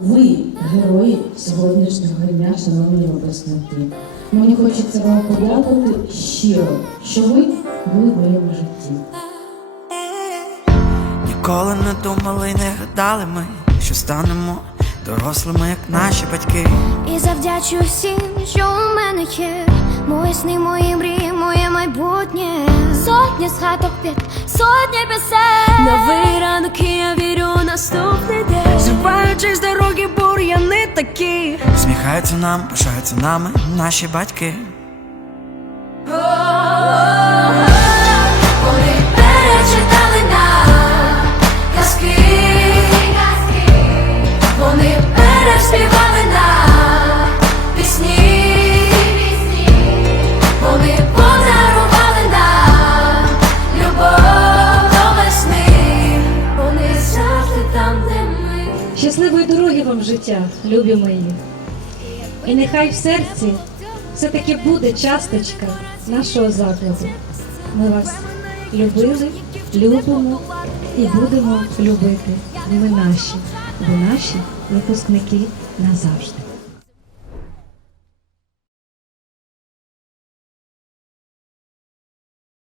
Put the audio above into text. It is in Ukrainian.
Ви герої сьогоднішнього дня, шановні випускники. Мені хочеться вам подякувати щиро, що ви були в моєму житті. Ніколи не думали, не гадали ми, що станемо дорослими, як наші батьки. І завдячу всім, що у мене є. Мої сни, мої мрії, моє майбутнє. Сотня згадок під сотня пісень. Такі. Сміхаються нам, пишаються нами наші батьки. Щасливої дороги вам життя, любі мої. І нехай в серці все-таки буде часточка нашого закладу. Ми вас любили, любимо і будемо любити. Ви наші, ви наші випускники назавжди.